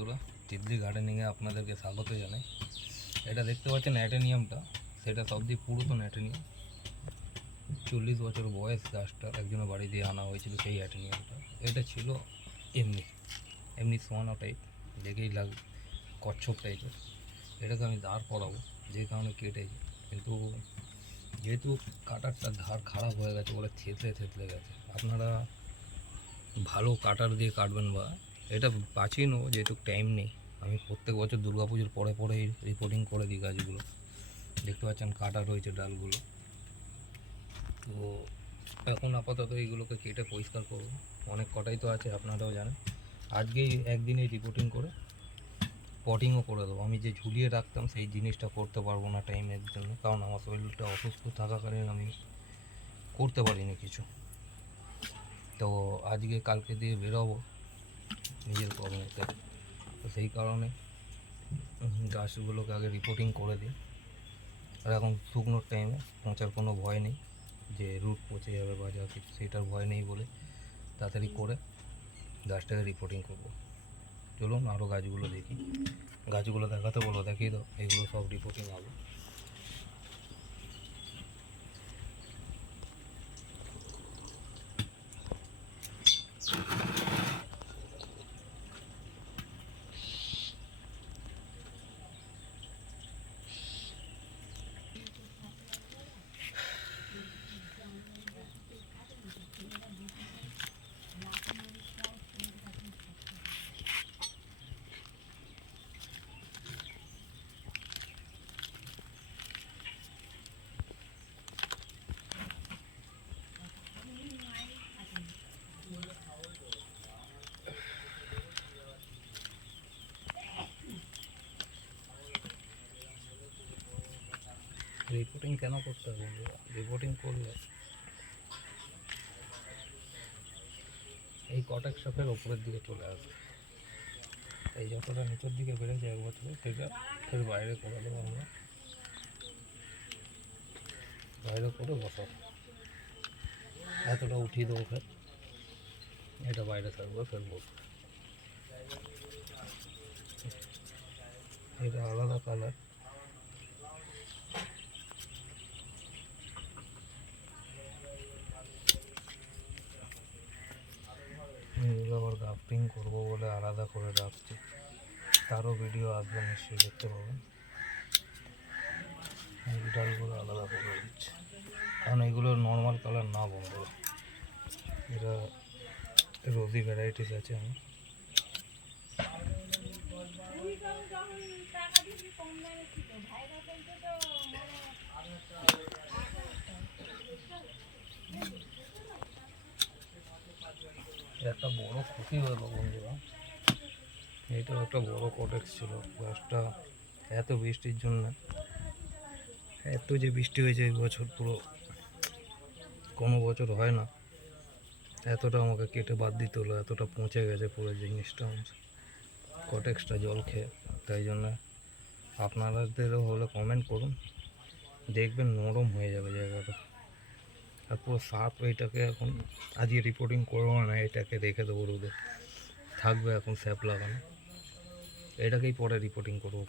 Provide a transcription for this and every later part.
বন্ধুরা, তিতলি গার্ডেনিংয়ে আপনাদেরকে স্বাগত জানাই। এটা দেখতে পাচ্ছেন অ্যাটেনিয়ামটা, সেটা সবচেয়ে পুরাতন অ্যাটেনিয়াম। 40 বছর বয়স গাছটা, একজনের বাড়ি দিয়ে আনা হয়েছিল সেই অ্যাটেনিয়ামটা। এটা ছিল এমনি সোয়ানো টাইপ, দেখেই লাগে কচ্ছপ টাইপের। এটাকে আমি দাঁড় করাবো, যে কারণে কেটেছি, কিন্তু যেহেতু কাটারটা ধার খারাপ হয়ে গেছে বলে থেতলে গেছে। আপনারা ভালো কাটার দিয়ে কাটবেন, বা এটা বাঁচিয়ে নেবো, যেহেতু টাইম নেই। আমি প্রত্যেক বছর দুর্গাপুজোর পরেই রিপোর্টিং করে দিই গাছগুলো। দেখতে পাচ্ছেন কাটা রয়েছে ডালগুলো। তো এখন আপাতত এইগুলোকে কেটে পরিষ্কার করবো। অনেক কটাই তো আছে, আপনারাও জানেন। আজকেই একদিনেই রিপোর্টিং করে পটিংও করে দেবো। আমি যে ঝুলিয়ে রাখতাম সেই জিনিসটা করতে পারবো না টাইমের জন্য, কারণ আমার শরীরটা অসুস্থ থাকাকালীন আমি করতে পারিনি কিছু। তো আজকে কালকে দিয়ে বেরোবো নিজের কর্মতে। তো সেই কারণে গাছগুলোকে আগে রিপোর্টিং করে দিই। আর এখন শুকনোর টাইমে পচার কোনো ভয় নেই, যে রুট পচে যাবে বা যা কিছু, সেটার ভয় নেই বলে তাড়াতাড়ি করে গাছটাকে রিপোর্টিং করব। চলুন আরও গাছগুলো দেখি। গাছগুলো দেখাতে বলো, দেখিয়ে দাও। এগুলো সব রিপোর্টিং হবে। রিপোর্টিং কেন করতে হবে বন্ধুরা? রিপোর্টিং করলে এই কটাক শপের ওপরের দিকে চলে আসবে। এই যতটা নিচের দিকে বেড়েছে এক বছরে, সেটা ফের বাইরে করে দেবো আমরা। বাইরে করে বসাবো, এতটা উঠিয়ে দেবো, ফের এটা বাইরে থাকবে, ফের বসবে। এটা আলাদা কালার। এগুলো আবার গ্রাফটিং করবো বলে আলাদা করে রাখছি, তারও ভিডিও আসবে, নিশ্চয়ই দেখতে পাবেন। এই ডালগুলো আলাদা করে দিচ্ছে, কারণ এগুলো নর্মাল কালার না বন্ধুরা, এটা রোজি ভ্যারাইটিস আছে। আমি একটা বড় ক্ষতি হলো বন্ধুরা, এটা একটা বড় কটেক্স ছিল গাছটা। এত বৃষ্টির জন্য, এত যে বৃষ্টি হয়েছে এই বছর, পুরো কোনো বছর হয় না এতটা আমাকে কেটে বাদ দিতে হলো। এতটা পচে গেছে পুরো জিনিসটা, কটেক্সটা জল খেয়ে। তাই জন্য আপনাদেরও হলে কমেন্ট করুন, দেখবেন নরম হয়ে যাবে জায়গাটা। আর পুরো সাপ, এইটাকে এখন আজকে রিপোর্টিং করবো না, এটাকে রেখে দেবো রোদে, থাকবে এখন স্যাপ লাগানো। এটাকেই পরে রিপোর্টিং করবো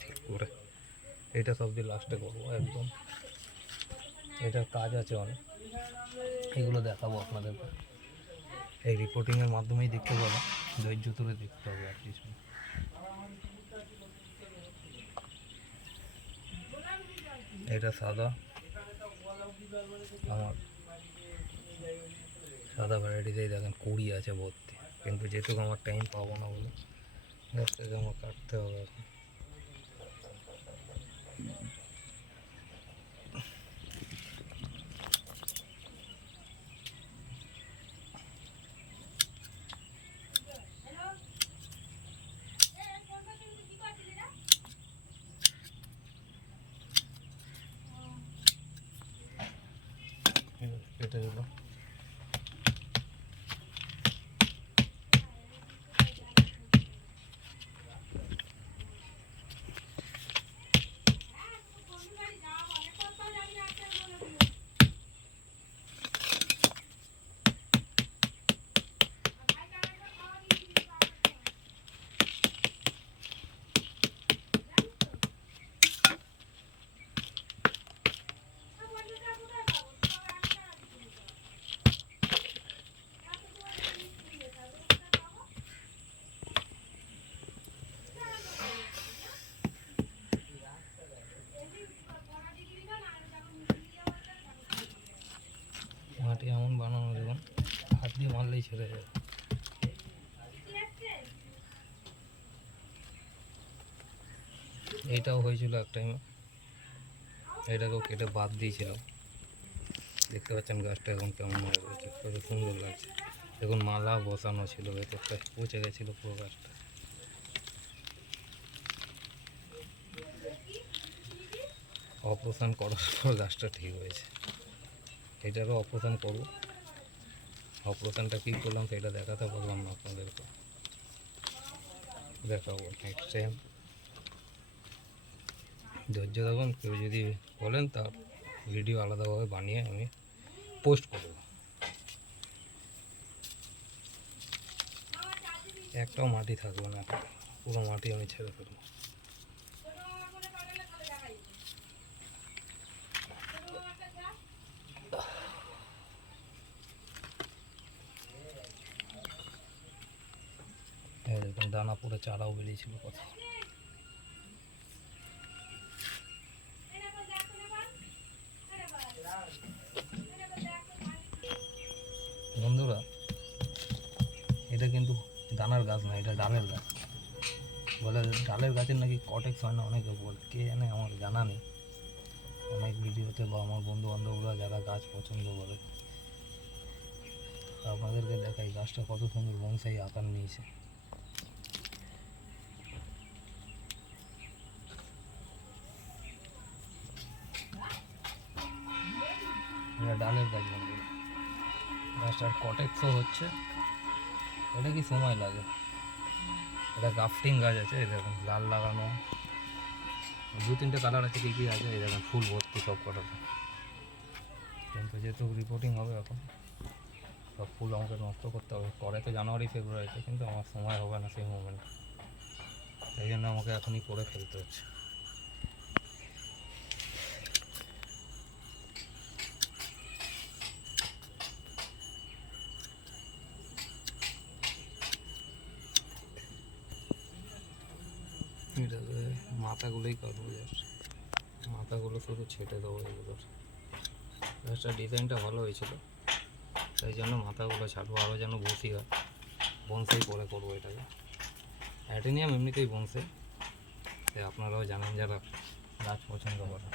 ঠিক করে, এটা সব দিয়ে লাস্টে করবো একদম। এটার কাজ আছে অনেক, এগুলো দেখাবো আপনাদেরকে। এই রিপোর্টিংয়ের মাধ্যমেই দেখতে পাবো, ধৈর্য ধরে দেখতে হবে আর কিছু। এটা সাদা, আমার সাদা ভ্যারাইটিতেই দেখেন কুড়ি আছে ভর্তি, কিন্তু যেহেতু আমার টাইম পাবো না বলে গাছটাকে আমার কাটতে হবে এখন। কেটে দিল। ছেড়ে যাবে। এইটাও হয়েছিল এক টাইমে, এটাকেও কেটে বাদ দিয়েছিলাম। দেখতে পাচ্ছেন গাছটা এখন কেমন হয়ে রয়েছে, কত সুন্দর লাগছে। দেখুন মালা বসানো ছিল, ভেতরটা পচে গেছিলো পুরো গাছটা। অপারেশন করার পর গাছটা ঠিক হয়েছে। এটারও অপারেশন করবো। অপারেশনটা কী করলাম সেটা দেখাতে পারলাম না আপনাদেরকে, দেখাবো নেক্সট টাইম। ধৈর্য দেখুন, কেউ যদি বলেন তার ভিডিও আলাদাভাবে বানিয়ে আমি পোস্ট করব। একটাও মাটি থাকবে না, পুরো মাটি আমি ছেড়ে ফেলবো। দেখুন দানা পুরো চারাও বেরিয়েছিল কত। বন্ধুরা, এটা কিন্তু দানার গাছ না, এটা ডালের গাছ। বলে ডালের গাছের নাকি কটেক্স হয় না, অনেকে বলে, কে জানে, আমার জানা নেই। অনেক ভিডিওতে বা আমার বন্ধু বান্ধবরা যারা গাছ পছন্দ করে, আপনাদেরকে দেখাই গাছটা কত সুন্দর বনসাই আকার নিয়েছে। এটা ডালের গাছ বন্ধুরা, গাছটার কটেক্সও হচ্ছে। এটা কি সময় লাগে, এটা গ্রাফটিং গাছ আছে। এই দেখুন লাল লাগানো, দু তিনটে কালার আছে, কী কী আছে এই দেখুন, ফুল ভর্তি সব কটাতে। কিন্তু যেহেতু রিপোর্টিং হবে এখন, সব ফুল আমাকে নষ্ট করতে হবে। পরে তো জানুয়ারি ফেব্রুয়ারিতে, কিন্তু আমার সময় হবে না সেই মুমেন্ট, সেই জন্য আমাকে এখনই করে ফেলতে হচ্ছে। এটাকে মাথাগুলোই কাটবো, জাস্ট মাথাগুলো শুধু ছেটে দেবো এগুলোর। গাছটার ডিজাইনটা ভালো হয়েছিল, সেই জন্য মাথাগুলো ছাড়বো, আরও যেন বসি হয়। বনসাই পরে করবো এটাকে। অ্যাটেনিয়াম এমনিতেই বনসাই, তাই আপনারাও জানেন যারা গাছ পছন্দ করেন।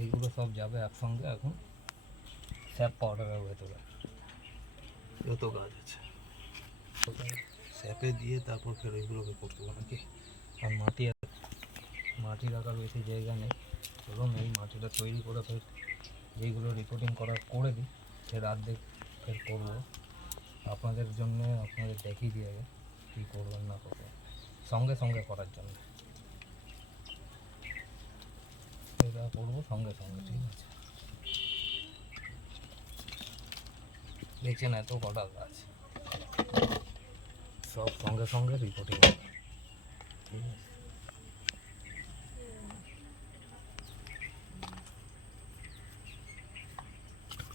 এইগুলো সব যাবে একসঙ্গে এখন স্যাপ পাউডারের ভেতরে, যত গাছ আছে স্যাপে দিয়ে তারপর ফের এইগুলোকে করতে হবে নাকি। আর মাটি রাখার বেশি জায়গা নেই, চলুন এই মাটিটা তৈরি করে ফের যেইগুলো রিপোর্টিং করে দিই, ফের অর্ধেক ফের করবো আপনাদের জন্য, আপনাদের দেখিয়ে দিয়ে যাবে কী করবেন না করবেন, সঙ্গে সঙ্গে করার জন্য। এটা করবো সঙ্গে সঙ্গে, ঠিক আছে। দেখছেন এত কটা গাছ, সব সঙ্গে সঙ্গে রিপোর্টিং, ঠিক আছে।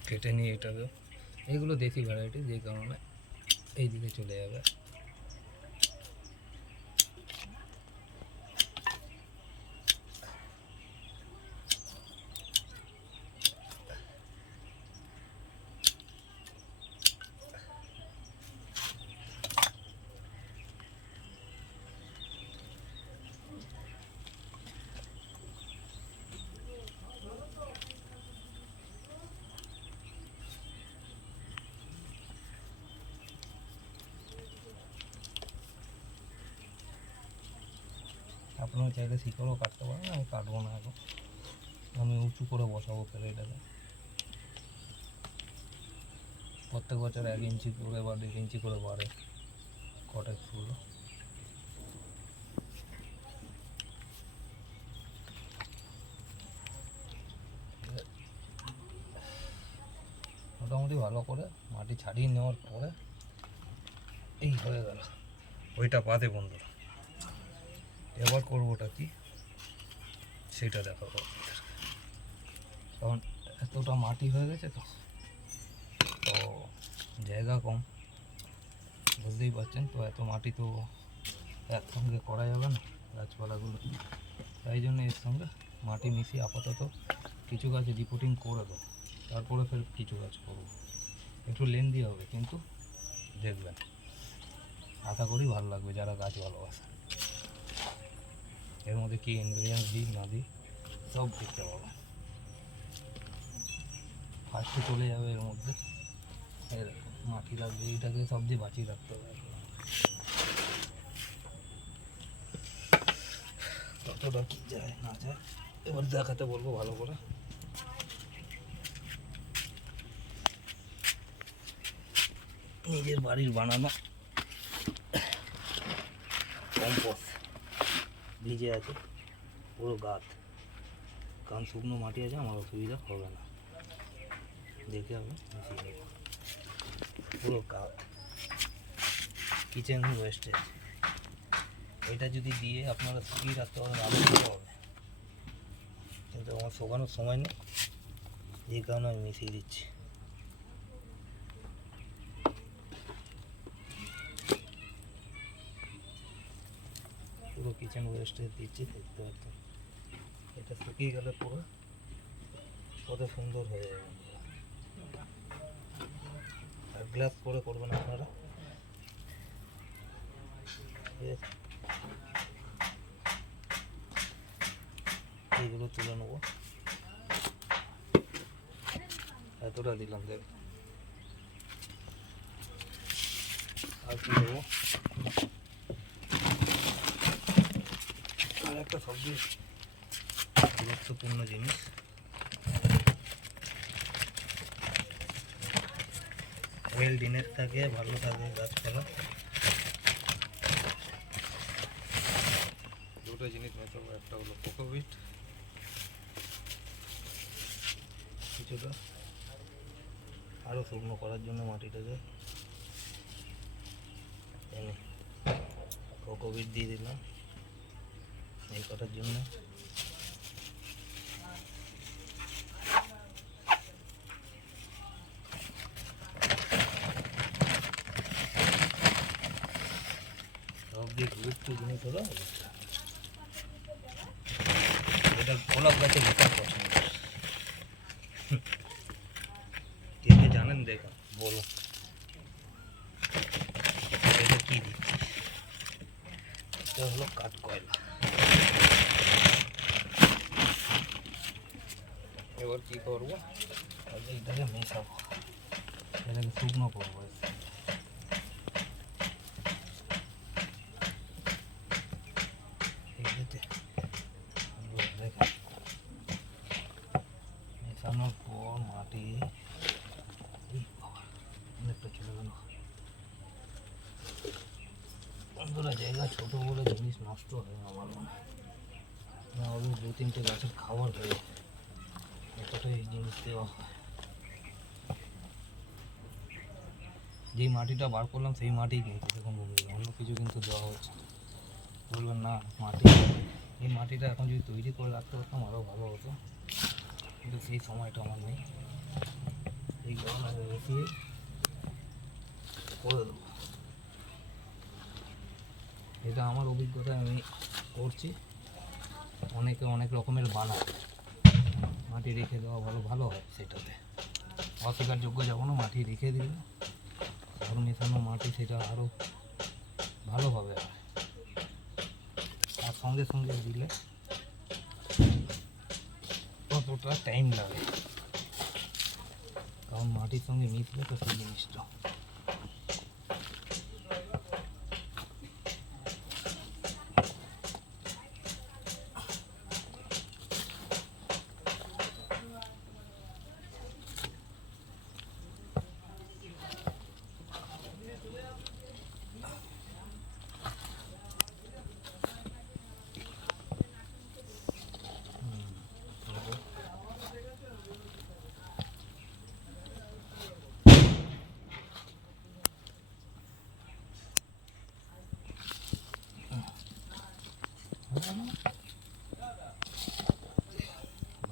কেটে নিয়ে এটাকে, এইগুলো দেশি ভ্যারাইটি, যেই কারণে এই দিকে চলে যাবে। আপনারা চাইলে শিকড়ও কাটতে পারেন, আমি কাটবো না এখন, আমি উঁচু করে বসাবো ফেলে এটাকে। প্রত্যেক বছর 1 ইঞ্চি করে বা 1.5 ইঞ্চি করে বাড়ে কটেক্সগুলো। মোটামুটি ভালো করে মাটি ছাড়িয়ে নেওয়ার পরে এই হয়ে গেল, ওইটা বাদে বন্ধুরা। এবার করবোটা কি সেটা দেখাবো, কারণ এতটা মাটি হয়ে গেছে তো জায়গা কম, বুঝতেই পারছেন তো, এত মাটি তো একসঙ্গে করা যাবে না গাছপালাগুলো, তাই জন্য এর সঙ্গে মাটি মিশিয়ে আপাতত কিছু গাছ রিপোর্টিং করে দেবো। তারপরে ফের কিছু কাজ করবো, একটু লেন্দি হবে কিন্তু দেখবেন, আশা করি ভালো লাগবে যারা গাছ ভালোবাসে। এর মধ্যে কী ইনগ্রিডিয়েন্টস দিই না দিই সব দেখতে পাবো। ফার্স্টে চলে যাবে এর মধ্যে মাটি লাগবে, এটাকে সব দিয়ে বাঁচিয়ে রাখতে হবে। কতটা কী যায় না যায় এবার দেখাতে বলবো ভালো করে। নিজের বাড়ির বানানো কম্পোস্ট ভিজে আছে পুরো গাছ, কারণ শুকনো মাটি আছে, আমার অসুবিধা হবে না, দেখে আমি মিশিয়ে নেব। পুরো গাছ কিচেন ওয়েস্টেজ, এটা যদি দিয়ে আপনারা শুকিয়ে রাখতে পারেন আরও ভালো হবে, কিন্তু আমার শোকানোর সময় নেই, এই কারণে আমি মিশিয়ে দিচ্ছি। পুরো কিচেন ওয়েস্টেজ দিচ্ছি, দেখতে পাচ্ছেন। এটা শুকিয়ে গেলে পুরো কত সুন্দর হয়ে যাবে। আর গ্লাস করে করবেন আপনারা, ঠিক আছে? এইগুলো তুলে নেবো, এতটা দিলাম দেখ। আর কি দেবো, আর একটা সবজি গুরুত্বপূর্ণ জিনিস, ওয়েল ডিনের থাকে, ভালো থাকে গাছপালা। দুটো জিনিস মেশাবো, একটা হলো কোকোপিট, কিছুটা আরও শুকনো করার জন্য মাটিটাকে এনে কোকোপিট দিয়ে দিলাম এই করার জন্য। সবচেয়ে গুরুত্ব জিনিস হলো এটা গোলাপ গাছে লেখা পছন্দ, কে কে জানেন দেখুন বলুন এটা কী দিচ্ছি। এটা হলো কাঠ কয়লা। এবার কী করবো, এইটাকে মেশাবো, এটাকে শুকনো করবো। মেশানোর পর মাটি অনেকটা চলে গেল। বন্ধুরা জায়গা ছোটো বলে জিনিস নষ্ট হয় আমার মনে হয়, ওদের 2-3টে গাছের খাবার হয়ে এতটাই এই জিনিস দেওয়া হয়। যেই মাটিটা বার করলাম সেই মাটি কিন্তু দেখুন বন্ধুরা, অন্য কিছু কিন্তু দেওয়া হচ্ছে। বলবেন না মাটি, এই মাটিটা এখন যদি তৈরি করে রাখতে পারতাম আরও ভালো হতো, কিন্তু সেই সময়টা আমার নেই, এই কারণে আমি মিশিয়ে করে দেবো। এটা আমার অভিজ্ঞতায় আমি করছি, অনেকে অনেক রকমের বানায়, মাটি রেখে দেওয়া ভালো ভালো হয়, সেটাতে অস্বীকারযোগ্য যাবো না, মাটি রেখে দিলে আর মেশানো মাটি সেটা আরও ভালোভাবে হয়। আর সঙ্গে সঙ্গে দিলে কতটা টাইম লাগে, কারণ মাটির সঙ্গে মিশলে তো সেই জিনিসটা।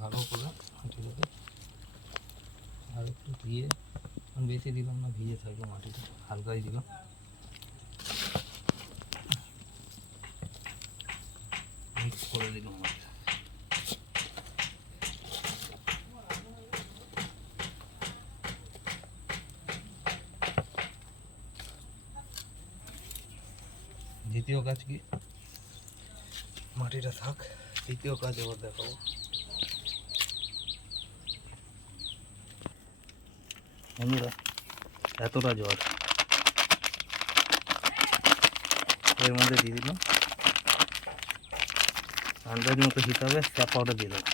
ভালো করে মাটিটাকে আর একটু দিয়ে, আমি বেশি দিলাম না, ভিজে থাকবে মাটিটা, হালকাই দিলাম। মিক্স করে দিলাম মাটিটা। দ্বিতীয় কাজ কি, মাটিটা থাক, তৃতীয় কাজ এবার দেখাবো। বন্ধুরা এতটা জল এর মধ্যে দিয়ে দিলাম, আন্দাজ মতো হিসাবে স্যাপ পাউডার দিয়ে দেবো।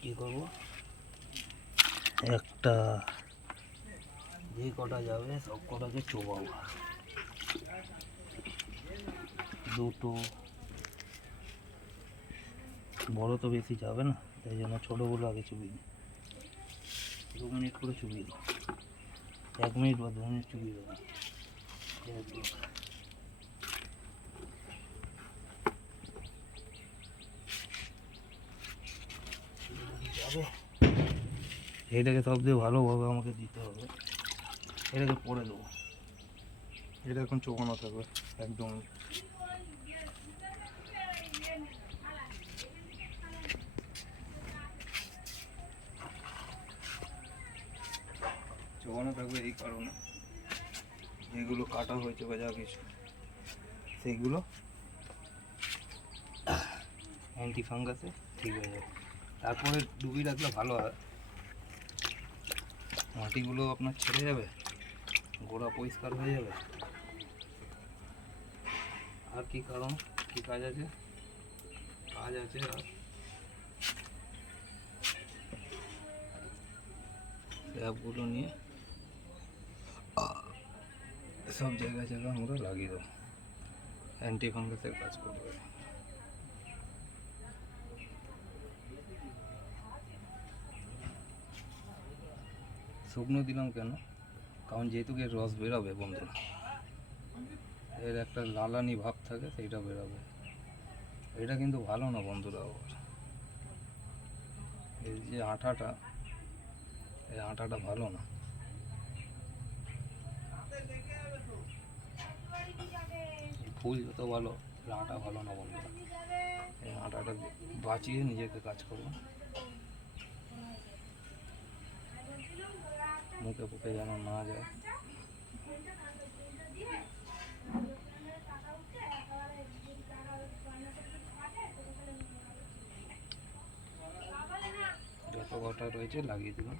কী করবো, একটা যে কটা যাবে সব কটাকে চোবাবো, দুটো বড় তো বেশি যাবে না, তাই জন্য ছোটোগুলো আগে চুবিয়ে দিই। 2 মিনিট করে চুবিয়ে দিই, 1 মিনিট বা 2 মিনিট চুবিয়ে দেবো। এইটাকে সব দিয়ে ভালোভাবে আমাকে দিতে হবে, এটাকে পরে দেবো, এটা এখন চোখানো থাকবে একদম। চোখানো থাকবে এই কারণে, যেগুলো কাটা হয়েছে বা যা কিছু সেইগুলো অ্যান্টি ফাঙ্গাসে ঠিক হয়ে যাবে। তারপরে ডুবিয়ে রাখলে ভালো হয়, মাটিগুলো আপনার ছেড়ে যাবে, গোড়া পরিষ্কার হয়ে যাবে। আর কি কারণ, কি কাজ আছে, কাজ আছে আর স্ল্যাবগুলো নিয়ে সব জায়গায় জায়গায় আমরা লাগিয়ে দেবো, অ্যান্টি ফাঙ্গাসের কাজ করবে। শুকনো দিলাম কেন, কারণ যেহেতু এর রস বেরোবে বন্ধুরা, এর একটা লালানি ভাব থাকে, সেইটা বেরোবে। এটা কিন্তু ভালো না বন্ধুরা, আবার এই যে আটাটা, এই আটাটা ভালো না। ফুল যত ভালো, আটা ভালো না বন্ধুরা। এই আটাটা বাঁচিয়ে নিজেকে কাজ করবো, মুখে ফুকে যেন না যায়। যত কটা রয়েছে লাগিয়ে দিলাম।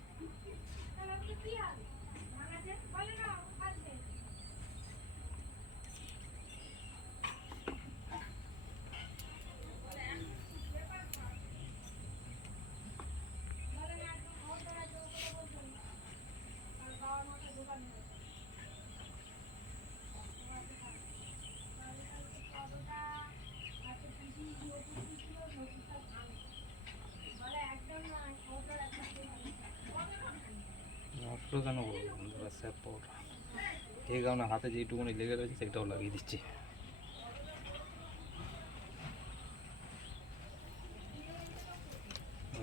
নষ্ট কেন করবো বন্ধুরা, স্যাপ পাউডার এই কারণে হাতে যেইটুকুনি লেগে রয়েছে সেটাও লাগিয়ে দিচ্ছি।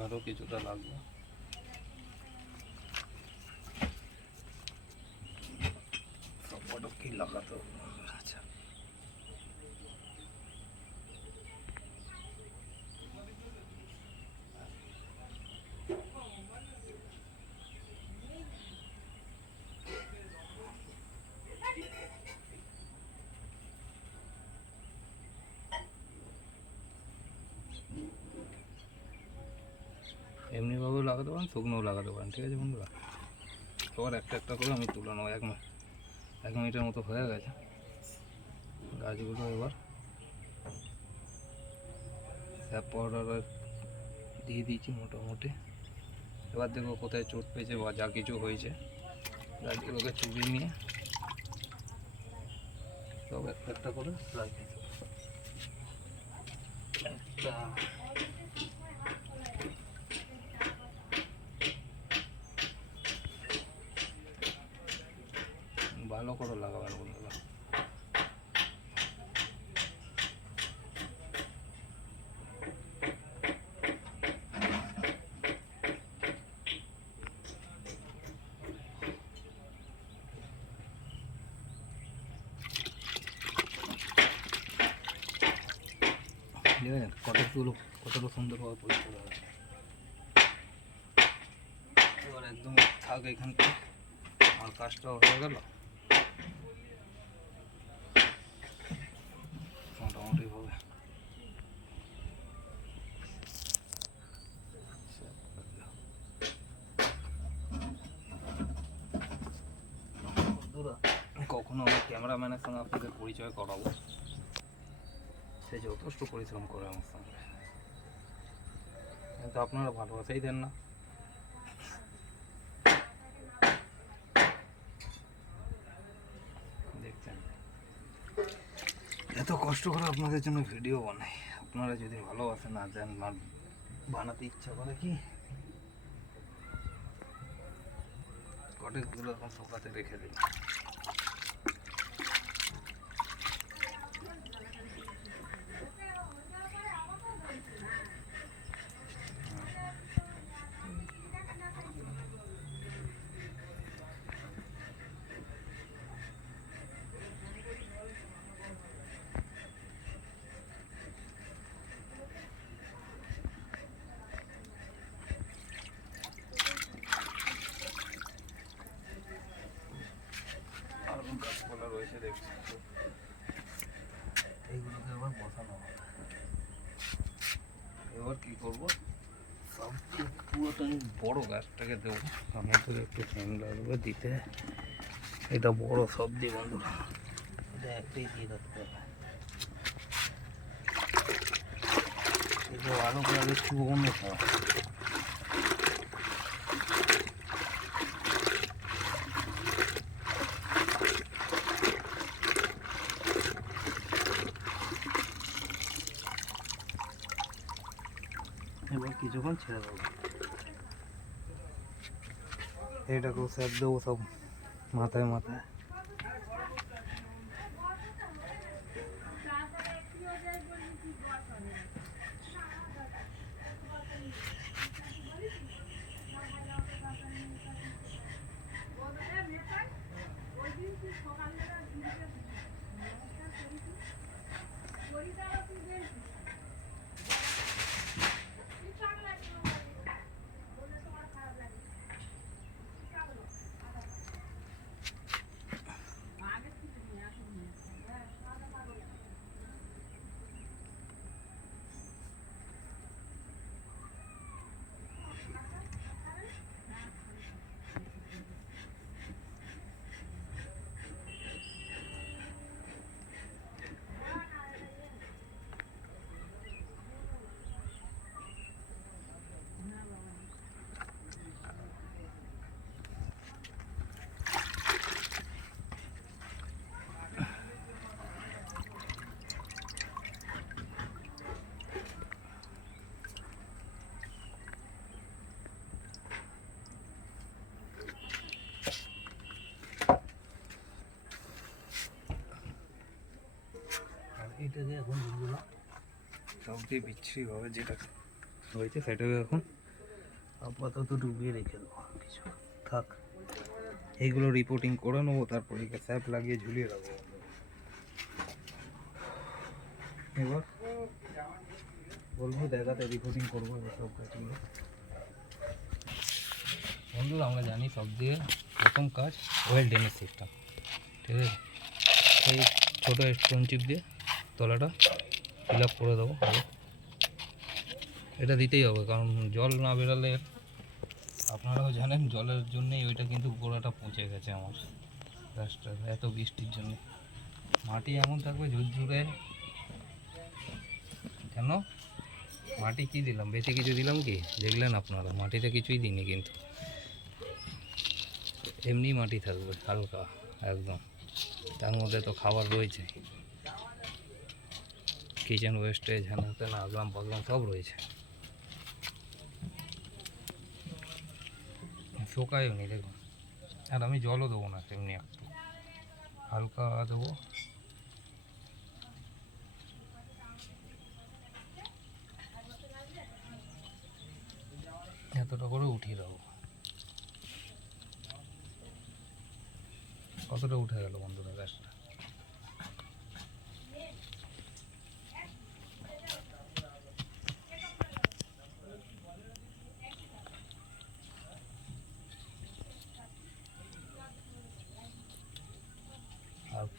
আরও কিছুটা লাগবে, সব কটা কি লাগাতে হবে। আচ্ছা এমনিভাবেও লাগাতে পারেন, শুকনোও লাগাতে পারেন, ঠিক আছে বন্ধুরা। আবার একটা একটা করে আমি তুলে নেবো, 1 মিনিটের মতো হয়ে গেছে। গাছগুলো এবার স্যাপ পাউডার দিয়ে দিয়েছি মোটামুটি। এবার দেখবো কোথায় চোট পেয়েছে বা যা কিছু হয়েছে, গাছগুলোকে চুবিয়ে নিয়ে সব একটা একটা করে লাগিয়ে দেবো। একটা ভালো করে লাগাবেন বন্ধুরা। ঠিক আছে, কতগুলো কতটা সুন্দরভাবে পরিষ্কার হবে। এবার একদম থাক এখানটা, আমার কাজটাও হয়ে গেল মোটামুটিভাবে। কখনো আমি ক্যামেরাম্যানের সঙ্গে আপনাদের পরিচয় করাবো, সে যথেষ্ট পরিশ্রম করে আমার সঙ্গে, কিন্তু আপনারা ভালোবাসাই দেন না। দেখছেন এত কষ্ট করে আপনাদের জন্য ভিডিও বানাই, আপনারা যদি ভালোবাসে না দেন না, বানাতে ইচ্ছা করে কি? কটেকগুলো এখন শোকাতে রেখে দিন। গাছপালা রয়েছে দেখছি, এইগুলোকে আবার বসানো হবে। এবার কি করবো, সবচেয়ে পুরাতন বড় গাছটাকে দেবো, আমাদের একটু টাইম লাগবে দিতে। এটা বড় সবজি বন্ধুরা, এটা একটাই দিয়ে রাখতে হবে। এটা আরো করে শুকনো খাওয়া। এবার কিছুক্ষণ ছেড়ে দেবো, এটাকেও স্যাপ দেবো সব মাথায় মাথায়। এটাকে এখন সবচেয়ে বিচ্ছিরিভাবে যেটা হয়েছে সেটাকে এখন আপাতত ডুবিয়ে রেখে দেবো, কিছু থাক। এইগুলো রিপোর্টিং করে নেবো, তারপরে স্যাপ লাগিয়ে ঝুলিয়ে রাখবো। এবার বলবো দেখাতে রিপোর্টিং করবো সব কাজগুলো। বন্ধুরা আমরা জানি সব দিয়ে প্রথম কাজ ওয়েল ড্রেনেজ সিস্টেম, ঠিক আছে? সেই ছোটো স্টোন চিপ দিয়ে তলাটা ফিল আপ করে দেবো। এটা দিতেই হবে, কারণ জল না বেরোলে আপনারাও জানেন জলের জন্যই ওইটা কিন্তু গোড়াটা পচে গেছে আমার গাছটা, এত বৃষ্টির জন্য। মাটি এমন থাকবে ঝুরঝুরে, কেন মাটি কি দিলাম, বেশি কিছু দিলাম কি দেখলেন আপনারা? মাটিতে কিছুই দিইনি, কিন্তু এমনি মাটি থাকবে হালকা একদম। তার মধ্যে তো খাবার রয়েছে, কিচেন ওয়েস্টেজ হ্যান ত্যান আগলাম পাগলাম সব রয়েছে, শোকায়ও নি দেখুন। আর আমি জলও দেবো না, এমনি একটু হালকা দেবো। এতটা করে উঠিয়ে দেবো। কতটা উঠে গেল বন্ধুরা গাছটা?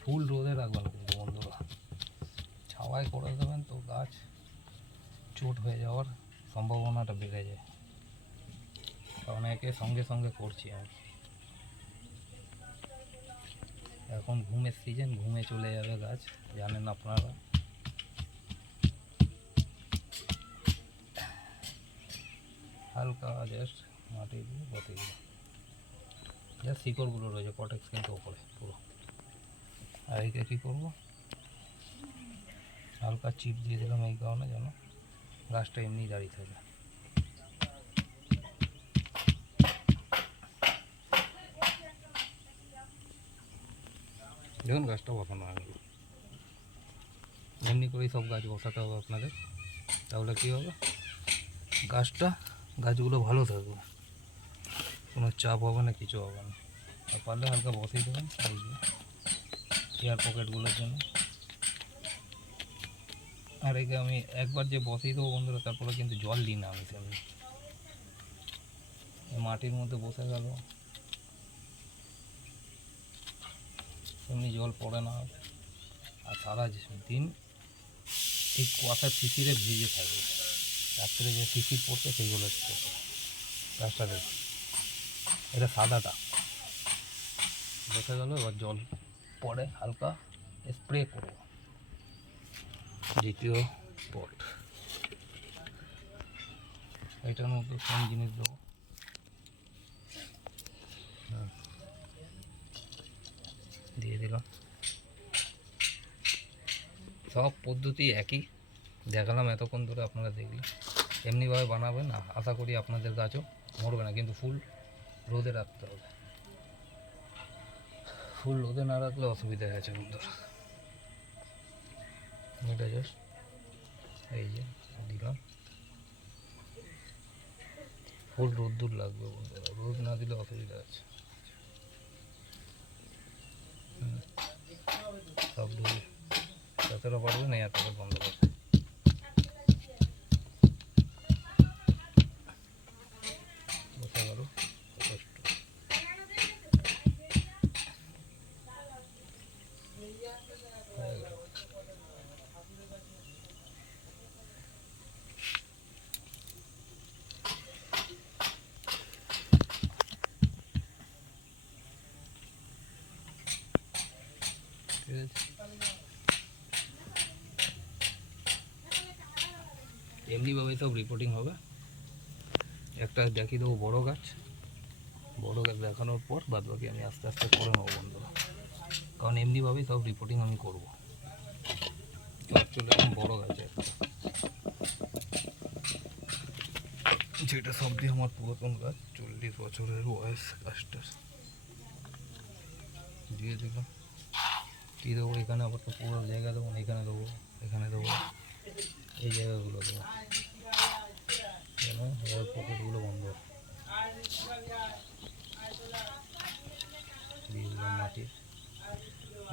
ফুল রোদে রাখবেন কিন্তু বন্ধুরা, ছাওয়ায় করে দেবেন তো গাছ চোট হয়ে যাওয়ার সম্ভাবনাটা বেড়ে যায়, কারণ একে সঙ্গে সঙ্গে করছি আমি। এখন ঘুমের সিজন, ঘুমে চলে যাবে গাছ, জানেন আপনারা। হালকা জাস্ট মাটি দিয়ে বসে দিলাম, যা শিকড়গুলো রয়েছে কটেক্স কিন্তু ওপরে পুরো। আর এইটা কী করবো, হালকা চিপ দিয়ে দিলাম এই কারণে যেন গাছটা এমনি দাঁড়িয়ে থাকে। দেখুন গাছটা বসানো হয়ে গেল। এমনি করেই সব গাছ বসাতে হবে আপনাদের, তাহলে কী হবে, গাছগুলো ভালো থাকবে, কোনো চাপ হবে না, কিছু হবে না। আর পারলে হালকা বসিয়ে দেবেন এই যে এয়ার পকেটগুলোর জন্য। আর একে আমি একবার যে বসিয়ে দেবো বন্ধুরা, তারপরে কিন্তু জল দিই না আমি সেমনি, মাটির মধ্যে বসে গেল, এমনি জল পড়ে না। আর সারা দিন ঠিক কুয়াশার শিশিরে ভিজে থাকবে, রাত্রে যে শিশির পড়ছে সেইগুলো গাছটা দেখে। এটা সাদাটা বসে গেল, এবার জল পড়ে হালকা স্প্রে করব। দ্বিতীয় পট, এটার মধ্যে সেম জিনিস দেবো, দিয়ে দিলাম। সব পদ্ধতি একই দেখালাম এতক্ষণ ধরে, আপনারা দেখলেন। এমনিভাবে বানাবেন, আশা করি আপনাদের গাছও মরবে না, কিন্তু ফুল রোদে রাখতে হবে। ফুল রোদে না রাখলে অসুবিধা আছে বন্ধুরা। এটা জাস্ট এই যে দিলাম, ফুল রোদ্দুর লাগবে বন্ধুরা, রোদ না দিলে অসুবিধা আছে। সব ধুয়ে যতটা পারবেন এই এতটা বন্ধ করতে। বসে গেল কষ্ট। এমনিভাবে সব রিপোর্টিং হবে। একটা দেখিয়ে দেবো বড়ো গাছ দেখানোর পর বাদ বাকি আমি আস্তে আস্তে করে নেবো বন্ধুরা, কারণ এমনিভাবেই সব রিপোর্টিং আমি করবো। চলে এখন বড়ো গাছে যেটা সব দিয়ে আমার পুরাতন গাছ, 40 বছরের বয়স গাছটার। দিয়ে দিলাম, কী দেবো এখানে, আবার তো পুরো জায়গা দেবো না, এখানে দেবো, এখানে দেবো, এই জায়গাগুলো দেবো যেন এয়ার পকেটগুলো বন্ধ। দিয়ে দিলাম মাটি,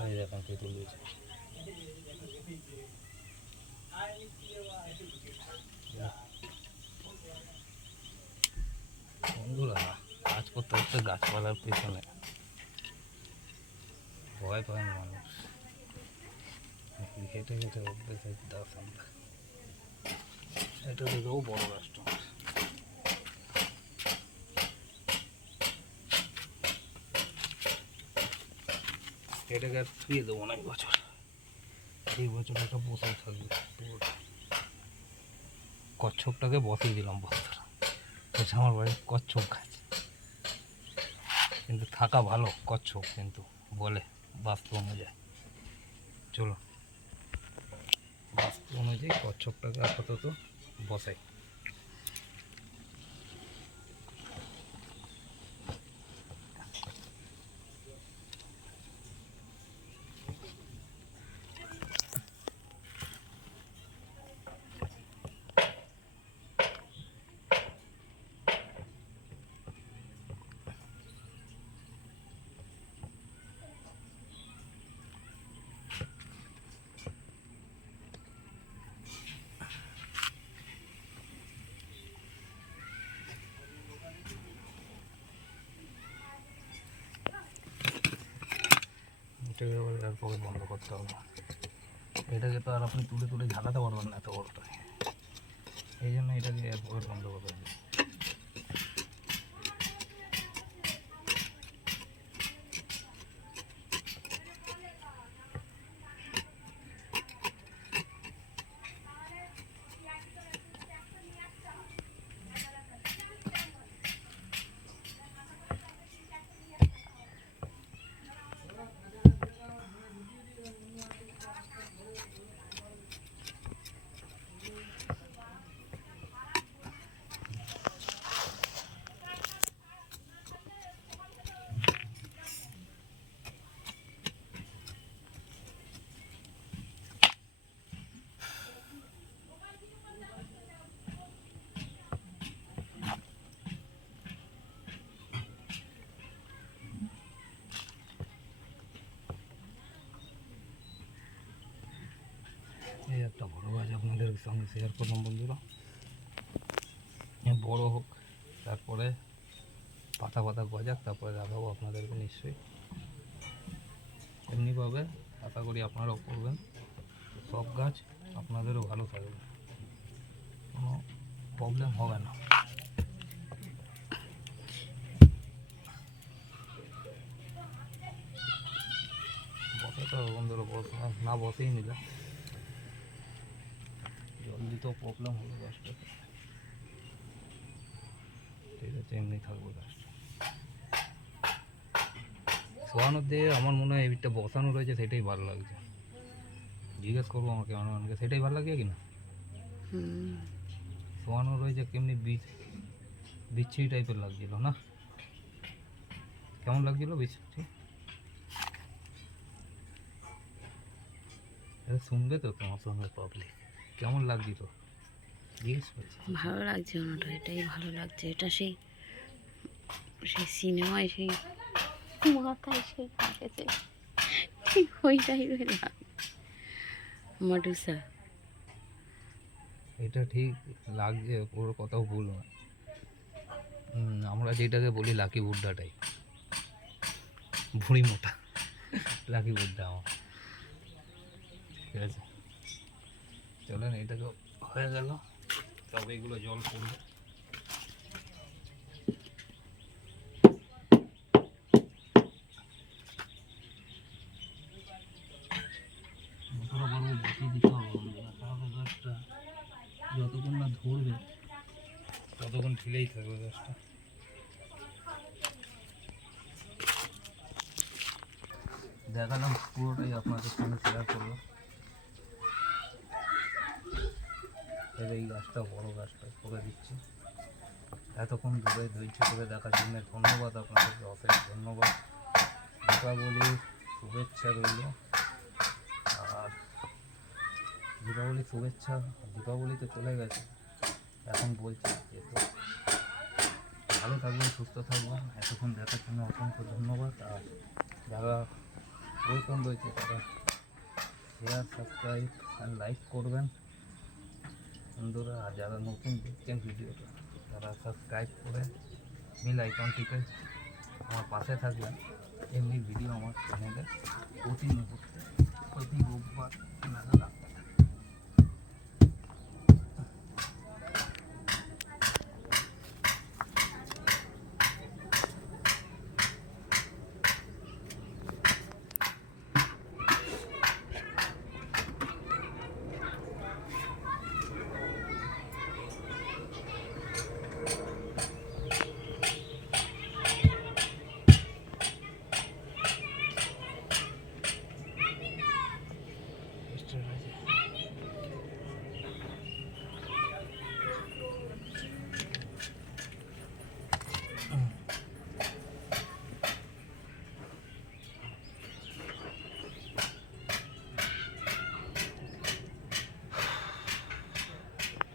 এই দেখেন তেঁতুল দিয়েছে। বন্ধুরা কাজ করতে করতে গাছপালার পেছনে ভয় পায় না মানুষ, হেঁটে হেঁটে অভ্যেসের দাস আমরা। এটা দেখেও বড় গাছটা, এটাকে আর ছুঁয়ে দেবো না এই বছর একটা বসাই থাকবে। কচ্ছপটাকে বসিয়ে দিলাম বন্ধুরা, এটা আমার বাড়ির কচ্ছপ গাছ, কিন্তু থাকা ভালো কচ্ছপ, কিন্তু বলে বাস্তু অনুযায়ী। চলো বাস্তু অনুযায়ী কচ্ছপটাকে আপাতত বসাই। এটাকে এবার এয়ার পকেট বন্ধ করতে হবে। এটাকে তো আর আপনি তুলে তুলে ঝালাতে পারবেন না এত বড়টা, এই জন্য এটাকে এয়ার পকেট বন্ধ করতে হবে। এই একটা বড় গাছ আপনাদের সঙ্গে শেয়ার করলাম বন্ধুরা, বড় হোক, তারপরে পাতা পাতা গজাক, তারপরে দেখাবো আপনাদেরকে নিশ্চয়ই। এমনিভাবে আশা করি আপনারাও করবেন, সব গাছ আপনাদেরও ভালো থাকবে, কোনো প্রবলেম হবে না। বসাতে হবে বন্ধুরা, না বসেই নিলে জল দিতেও প্রবলেম হবে গাছটাতে। ঠিক আছে, এমনি থাকবে গাছটা। শোয়ানোর দিয়ে আমার মনে হয় এইটা বসানো রয়েছে সেটাই ভালো লাগছে। জিজ্ঞেস করবো আমাকে অনেকে, সেটাই ভালো লাগে কি না? শোয়ানো রয়েছে কেমনি বিচ্ছিরি টাইপের লাগছিল না? কেমন লাগছিল বিচ্ছিরি? শুনবে তো তোমার সঙ্গে পাবলিক, কেমন লাগছিল জিজ্ঞেস করছি। ভালো লাগছে ওনাটা, এটাই ভালো লাগছে। এটা সেই সেই সিনেমায় সেই মাথায় সেই কাটেছে, ঠিক ওই টাইপের মাডুসা। এটা ঠিক লাগছে, পুরো কথাও ভুল না। আমরা যেটাকে বলি লাকি বুড্ডা টাইপ, ভুঁড়ি মোটা লাকি বুড্ডা আমার। ঠিক আছে, চলেন, এটাকে হয়ে গেল, তবে এগুলো জল পড়বে। দিতে হবে বন্ধুরা, তাহলে গাছটা যতক্ষণ না ধরবে ততক্ষণ ঢিলেই থাকবে গাছটা। দেখালাম পুরোটাই আপনাদের সঙ্গে শেয়ার করবো। এই গাছটা বড় গাছটা করে দিচ্ছি। এতক্ষণ ধরে ধৈর্য করে দেখার জন্য ধন্যবাদ আপনাদেরকে, অশেষ ধন্যবাদ। দীপাবলির শুভেচ্ছা রইল। আর দীপাবলির শুভেচ্ছা, দীপাবলি তো চলে গেছে, এখন বলছি যে তো ভালো থাকবেন, সুস্থ থাকবেন। এতক্ষণ দেখার জন্য অসংখ্য ধন্যবাদ। আর যারা প্রয়োজন রয়েছে তারা শেয়ার, সাবস্ক্রাইব আর লাইক করবেন বন্ধুরা। আর যারা নতুন দেখছেন ভিডিওটা, তারা সাবস্ক্রাইব করে বেল আইকনটিতে আমার পাশে থাকবেন। এমনি ভিডিও আমার চ্যানেলে প্রতি মুহূর্তে, প্রতি রোববার নাগাদ আসবে।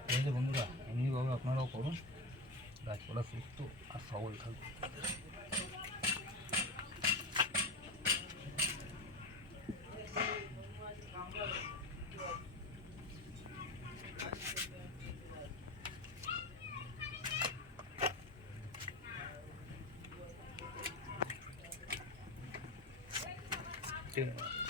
ঠিক আছে বন্ধুরা, এমনিভাবে আপনারাও করুন, গাছপালা সুস্থ আর সবল থাকবে। ঠিক আছে।